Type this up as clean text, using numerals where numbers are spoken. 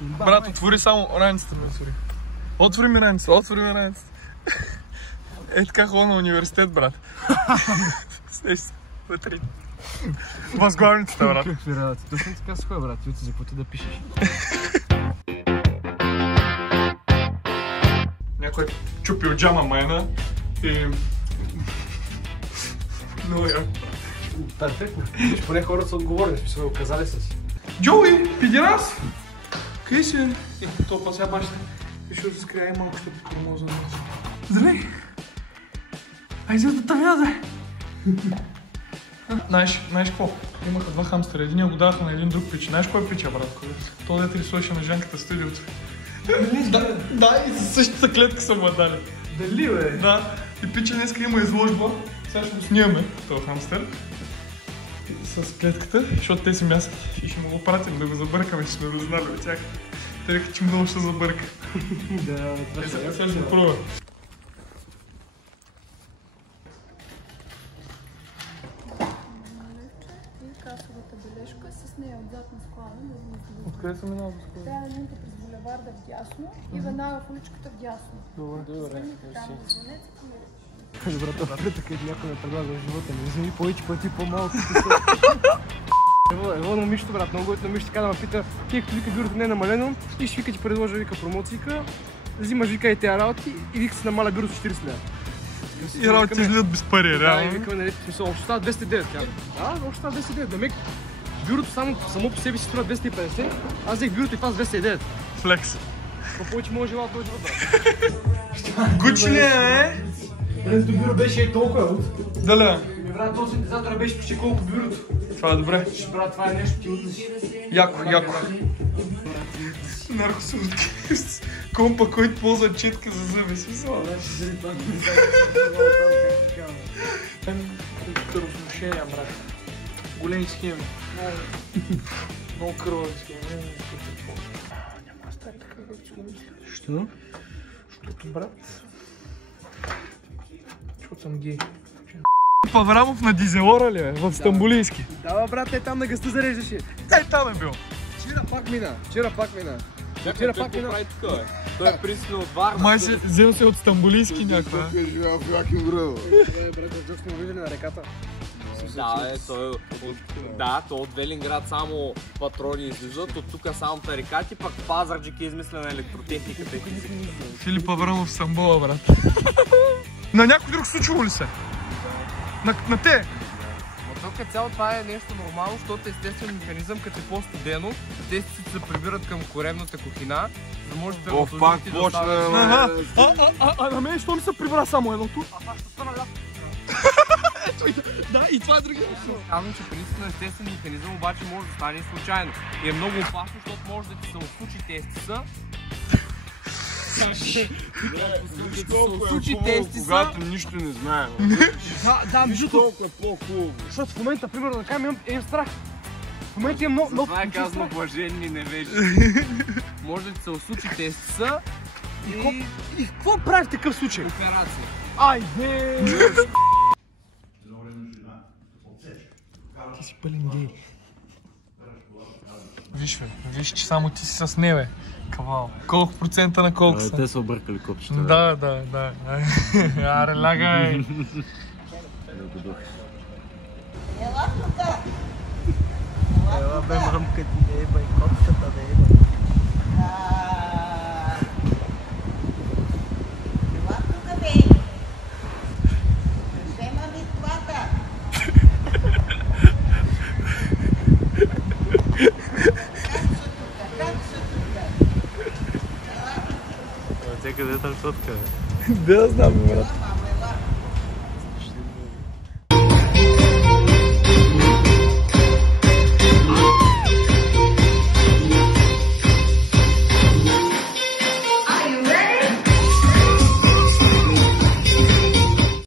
Брат, отвори само раницата ми, отвори. Отвори ми раницата. Е така хора на университет, брат. Снеш се, вътре. Възглавницата, брат. Какви работи? Точно така с кой, брат? Юти, за какво ти да пишеш? Някой чупил джама майна и... Много яко. Перфектно. Поне хората са отговорни, смисъл, оказали са си. Джоуи, пидерас! Къде си? Топа сега баща. Ще се скрия и малко ще промоза на нас. Здравей! Ай, за да тавязе! Знаеш какво? Имаха два хамстера, единия го даха на един друг пич. Знаеш кой пича, братко? То дете рисуваше на женката в студиото. Да, и за същата клетка са му дали. Дали, бе? Да, и пича днеска има изложба. Сега ще го снимаме, този хамстер. С клетката, защото те си мясат и ще му го пратим да го забъркаме, че сме дознали от тях. Те река, че много ще забърка. Да, това сега ще пробва. И касовата бележка с нея отзад на склада. Откъде съм минал до склада? Трябва да минете през булеварда вдясно и веднага в уличката вдясно. Добре. Там звънете, помирите. Кажи, брат, така някой ме предлага в живота ми. Вземи повече пъти по-малко. Ево на момичето, брат, много готино момиче така да ме пита, тъй като вика бюрото не е намалено и ще вика ти предложа, вика промоцийка, взимаш вика и тези работи и вика се намаля бюрото 40 лева. И работи излизат без пари, реално. Да, и викаме, нали, смисъл, общо става 209, казвам. Да, общо става 209, да бюрото само по себе си струва 250, аз взех бюрото и това с 209. Флекс. Но повече може желал този брат. Гучи ли е? Предното бюро беше и толкова. Даля. Ми брат, този синтезатора беше почти колко бюрото. Това е добре. Брат, това е нещо, ти удаш. Яко. Наркосудки. Компа, който ползва четка за зъби, смисъл. Разрушения, брат. Големи схеми. Много кръвави схеми. Няма стая така, както си го мисля. Що? Защото, брат... Защото съм гей. Паврамов на Дизелора ли е? В Стамбулийски. Да, брат, е там на гъста зареждаше. Там е бил. Вчера пак мина. Вчера пак мина. Той е присъл от Варна. Май се взел се от Стамбулийски някаква. Тук е живял в Йоаким Груево. Брат, тук сме видели на реката. Да, то от Велинград само патрони излизат, от тук само тарикати, пък Пазарджик е измислена електротехниката. Филип Аврамов в Самбола, брат. На някой друг случило ли се? На те? Тук цяло това е нещо нормално, защото естествен механизъм, като е по-студено, тестите се прибират към коремната кухина, за да можете да пак почна. На мен що ми се прибра само едното? А това ще стана лясно. Да, и това е другия. Казвам, че принцип на естествен механизъм обаче може да стане случайно. И е много опасно, защото може да ти се отключи тестиса. Когато нищо не знаем. Да, Нищо толкова по-хубаво. защото в момента, примерно, да кажем, имам страх. В момента имам много... Това е казано блаженни невежи. Може да ти се отключи тестиса И какво прави в такъв случай? операция. Айде! Ти си пълен гей. Виж, че само ти си с небе. Кавал. Колко процента на колко са? Те са объркали копчета. Да. Аре, лягай. Ела тук! Ела бе, мамка ти да еба и копчета да еба. Ела тук, бе! Взема ми твата! Как са тук? Те къде е там тотка? Да, знам, брат.